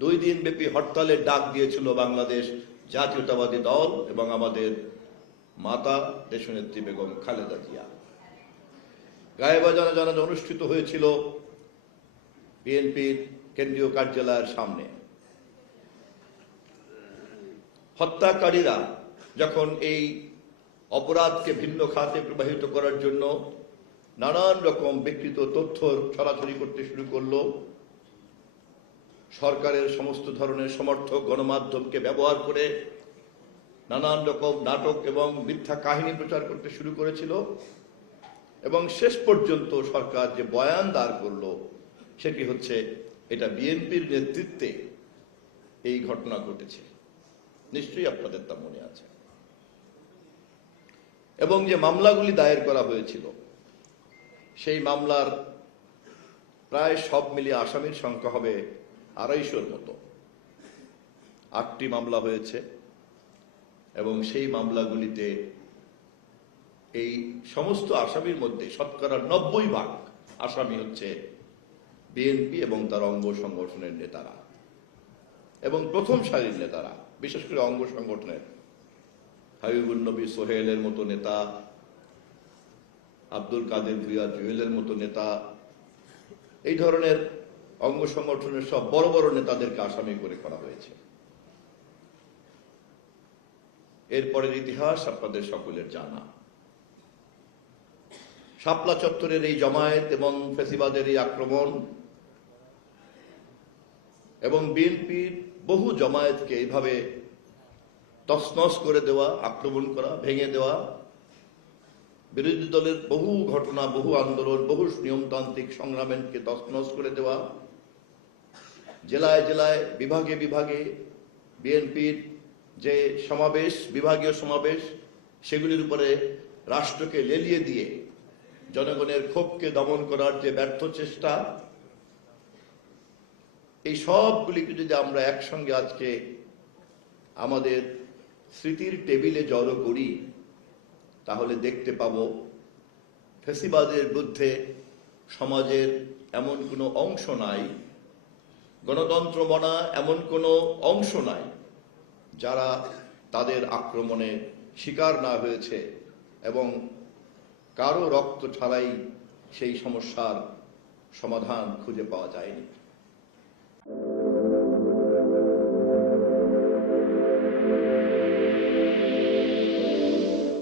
2 দিন ব্যাপী হরতালের ডাক দিয়েছিল বাংলাদেশ জাতীয়তাবাদী দল এবং আমাদের মাতা দেশনেত্রী বেগম খালেদা জিয়া। গায়েবাজারে জানাজা অনুষ্ঠিত হয়েছিল বিএনপির কেন্দ্রীয় কার্যালয়ের সামনে। হত্যাকারীরা যখন এই অপরাধকে ভিন্ন খাতে প্রবাহিত করার জন্য নানান রকম বিকৃত তথ্য ছড়াছড়ি করতে শুরু করলো, সরকারের সমস্ত ধরনের সমর্থক গণমাধ্যমকে ব্যবহার করে নানান রকম নাটক এবং মিথ্যা কাহিনী প্রচার করতে শুরু করেছিল এবং শেষ পর্যন্ত সরকার যে বয়ান দাঁড় করলো সেটি হচ্ছে এটা বিএনপির নেতৃত্বে এই ঘটনা ঘটেছে। নিশ্চয়ই আপনাদের তা মনে আছে। এবং যে মামলাগুলি দায়ের করা হয়েছিল সেই মামলার প্রায় সব মিলিয়ে আসামির সংখ্যা হবে 250-র মতো। 8টি মামলা হয়েছে এবং সেই মামলাগুলিতে এই সমস্ত আসামির মধ্যে শতকরা 90% আসামি হচ্ছে বিএনপি এবং তার অঙ্গ সংগঠনের নেতারা এবং প্রথম সারির নেতারা, বিশেষ করে অঙ্গ সংগঠনের হাবিবুন নবী সোহেলের মতো নেতা, আব্দুল কাদের ভূঁইয়া জুয়েলের মতো নেতা, এই ধরনের অঙ্গ সংগঠনের সব বড় বড় নেতাদেরকে আসামি করে করা হয়েছে। এরপরের ইতিহাস আপনাদের সকলের জানা। শাপলা চত্বরের এই জমায়েত এবং ফ্যাসিবাদের এই আক্রমণ এবং বিএনপির বহু জমায়েতকে এইভাবে তছনছ করে দেওয়া, আক্রমণ করা, ভেঙে দেওয়া, বিরোধী দলের বহু ঘটনা, বহু আন্দোলন, বহু নিয়মতান্ত্রিক সংগ্রামকে তছনছ করে দেওয়া, জেলায় জেলায় বিভাগে বিভাগে বিএনপির যে সমাবেশ, বিভাগীয় সমাবেশ, সেগুলির উপরে রাষ্ট্রকে লেলিয়ে দিয়ে জনগণের ক্ষোভকে দমন করার যে ব্যর্থ চেষ্টা, এই সবগুলিকে যদি আমরা একসঙ্গে আজকে আমাদের স্মৃতির টেবিলে জড়ো করি তাহলে দেখতে পাব ফ্যাসিবাদের বিরুদ্ধে সমাজের এমন কোনো অংশ নাই, গণতন্ত্র মনা এমন কোনো অংশ নাই যারা তাদের আক্রমণে শিকার না হয়েছে এবং কারো রক্ত ছাড়াই সেই সমস্যার সমাধান খুঁজে পাওয়া যায়নি।